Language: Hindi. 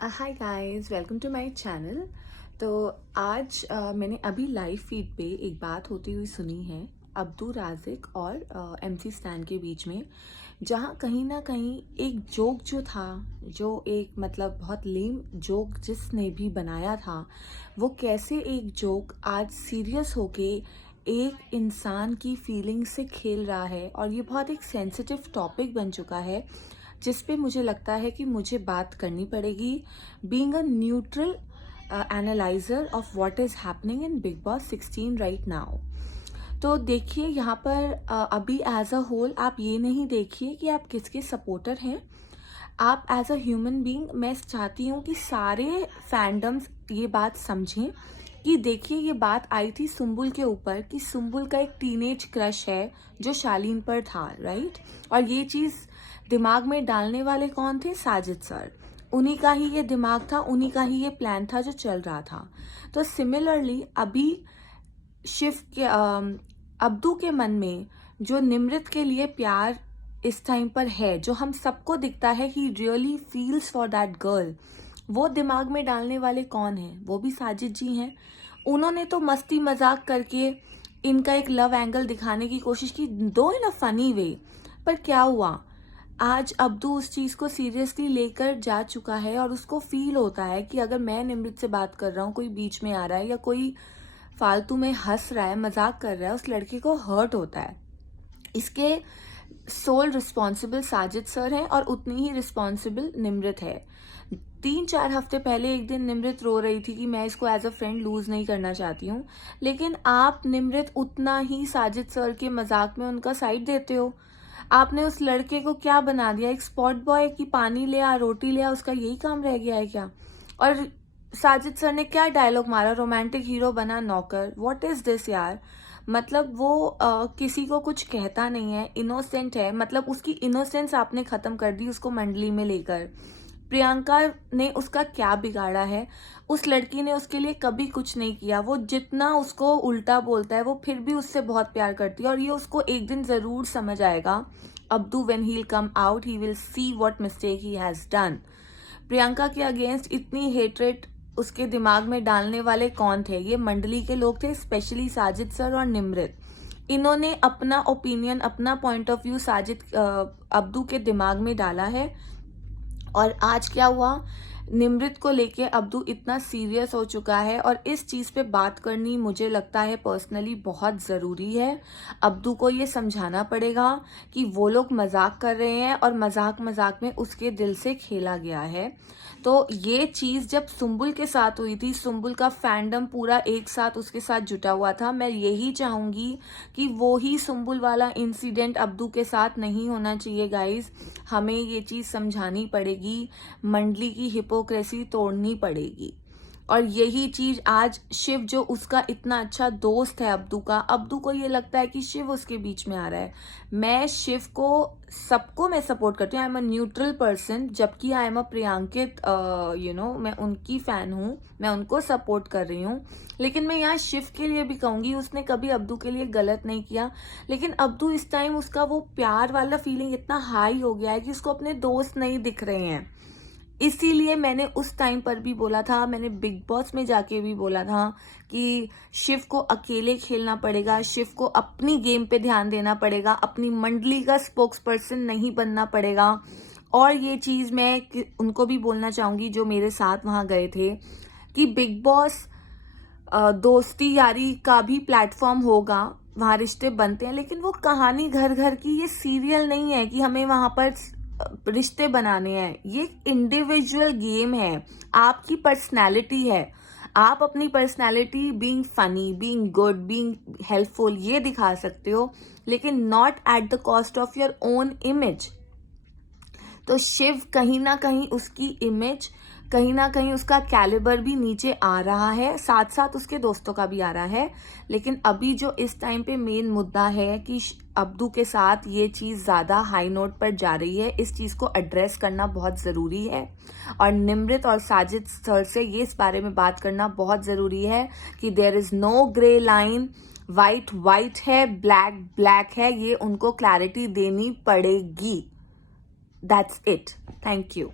Hi guys, welcome to my channel. तो आज मैंने अभी लाइव फीड पे एक बात होती हुई सुनी है अब्दू राज़िक और एमसी स्टैन के बीच में, जहाँ कहीं ना कहीं एक जोक जो था, जो एक मतलब बहुत लेम जोक जिसने भी बनाया था, वो कैसे एक जोक आज सीरियस होके एक इंसान की फीलिंग से खेल रहा है। और ये बहुत एक सेंसिटिव टॉपिक बन चुका है जिस पे मुझे लगता है कि मुझे बात करनी पड़ेगी, being a neutral analyser of what is happening in big boss 16 right now. तो देखिए यहाँ पर अभी एज अ होल आप ये नहीं देखिए कि आप किसके सपोर्टर हैं। आप एज अ ह्यूमन बीइंग, मैं चाहती हूँ कि सारे फैंडम्स ये बात समझें कि देखिए ये बात आई थी सुम्बुल के ऊपर कि सुम्बुल का एक टीनेज क्रश है जो शालीन पर था, राइट। और ये चीज़ दिमाग में डालने वाले कौन थे? साजिद सर। उन्हीं का ही ये दिमाग था, उन्हीं का ही ये प्लान था जो चल रहा था। तो सिमिलरली अभी शिव के अब्दू के मन में जो निमृत के लिए प्यार इस टाइम पर है, जो हम सबको दिखता है he really feels for that girl, वो दिमाग में डालने वाले कौन है? वो भी साजिद जी हैं। उन्होंने तो मस्ती मजाक करके इनका एक लव एंगल दिखाने की कोशिश की, दो इन अ फनी वे। पर क्या हुआ? आज अब्दू उस चीज को सीरियसली लेकर जा चुका है और उसको फील होता है कि अगर मैं निमृत से बात कर रहा हूँ, कोई बीच में आ रहा है या कोई फालतू में हंस रहा है, मजाक कर रहा है, उस लड़के को हर्ट होता है। इसके सोल रिस्पॉन्सिबल साजिद सर हैं और उतनी ही रिस्पॉन्सिबल निमृत है। 3-4 हफ्ते पहले एक दिन निमृत रो रही थी कि मैं इसको एज अ फ्रेंड लूज नहीं करना चाहती हूँ, लेकिन आप निमृत उतना ही साजिद सर के मजाक में उनका साइड देते हो। आपने उस लड़के को क्या बना दिया? एक स्पॉट बॉय की पानी ले आ, रोटी ले आ, उसका यही काम रह गया है क्या? और साजिद सर ने क्या डायलॉग मारा? रोमांटिक हीरो बना नौकर। व्हाट इज दिस यार? मतलब वो किसी को कुछ कहता नहीं है, इनोसेंट है। मतलब उसकी इनोसेंस आपने खत्म कर दी उसको मंडली में लेकर। प्रियंका ने उसका क्या बिगाड़ा है? उस लड़की ने उसके लिए कभी कुछ नहीं किया। वो जितना उसको उल्टा बोलता है, वो फिर भी उससे बहुत प्यार करती है और ये उसको एक दिन जरूर समझ आएगा। Abdu when he will come out, he will see what mistake he has done. Priyanka के अगेंस्ट इतनी हेट्रेट उसके दिमाग में डालने वाले कौन थे? ये मंडली के लोग थे, स्पेशली साजिद सर और निमृत। इन्होंने अपना ओपिनियन, अपना point of view Sajid Abdu के दिमाग में डाला है। और आज क्या हुआ? निमृत को लेके अब्दू इतना सीरियस हो चुका है और इस चीज पे बात करनी मुझे लगता है पर्सनली बहुत जरूरी है। अब्दू को ये समझाना पड़ेगा कि वो लोग मजाक कर रहे हैं और मजाक मजाक में उसके दिल से खेला गया है। तो ये चीज जब सुम्बुल के साथ हुई थी, सुम्बुल का फैंडम पूरा एक साथ उसके साथ जुटा हुआ था। मैं यही चाहूंगी कि वो ही सुम्बुल वाला इंसिडेंट अब्दू के साथ नहीं होना चाहिए गाइज। हमें ये चीज समझानी पड़ेगी, मंडली की हिपोक्रेसी तोड़नी पड़ेगी। और यही चीज आज शिव, जो उसका इतना अच्छा दोस्त है अब्दू का, अब्दू को ये लगता है कि शिव उसके बीच में आ रहा है। मैं शिव को, सबको मैं सपोर्ट करती हूँ, I am a neutral person, जबकि आई एम अ प्रियांकित, मैं उनकी फैन हूँ, मैं उनको सपोर्ट कर रही हूँ। लेकिन मैं यहाँ शिव के लिए भी कहूंगी, उसने कभी अब्दू के लिए गलत नहीं किया। लेकिन अब्दू इस टाइम, उसका वो प्यार वाला फीलिंग इतना हाई हो गया है कि उसको अपने दोस्त नहीं दिख रहे हैं। इसीलिए मैंने उस टाइम पर भी बोला था, मैंने बिग बॉस में जाके भी बोला था कि शिव को अकेले खेलना पड़ेगा, शिव को अपनी गेम पे ध्यान देना पड़ेगा, अपनी मंडली का स्पोक्स पर्सन नहीं बनना पड़ेगा। और ये चीज मैं उनको भी बोलना चाहूंगी जो मेरे साथ वहां गए थे, कि बिग बॉस दोस्ती यारी का भी प्लेटफॉर्म होगा, वहां रिश्ते बनते हैं, लेकिन वो कहानी घर घर की, ये सीरियल नहीं है कि हमें वहां पर रिश्ते बनाने हैं। ये इंडिविजुअल गेम है, आपकी पर्सनैलिटी है। आप अपनी personality being funny, being good, being helpful ये दिखा सकते हो, लेकिन not at the cost of your own image. तो शिव कहीं ना कहीं उसकी इमेज, कहीं ना कहीं उसका कैलिबर भी नीचे आ रहा है, साथ साथ उसके दोस्तों का भी आ रहा है। लेकिन अभी जो इस टाइम पे मेन मुद्दा है कि अब्दू के साथ ये चीज ज्यादा हाई नोट पर जा रही है, इस चीज को एड्रेस करना बहुत जरूरी है। और निमृत और साजिद सर से ये इस बारे में बात करना बहुत जरूरी है कि there is no grey line, white white है, ब्लैक ब्लैक है, ये उनको क्लैरिटी देनी पड़ेगी। That's it. Thank you.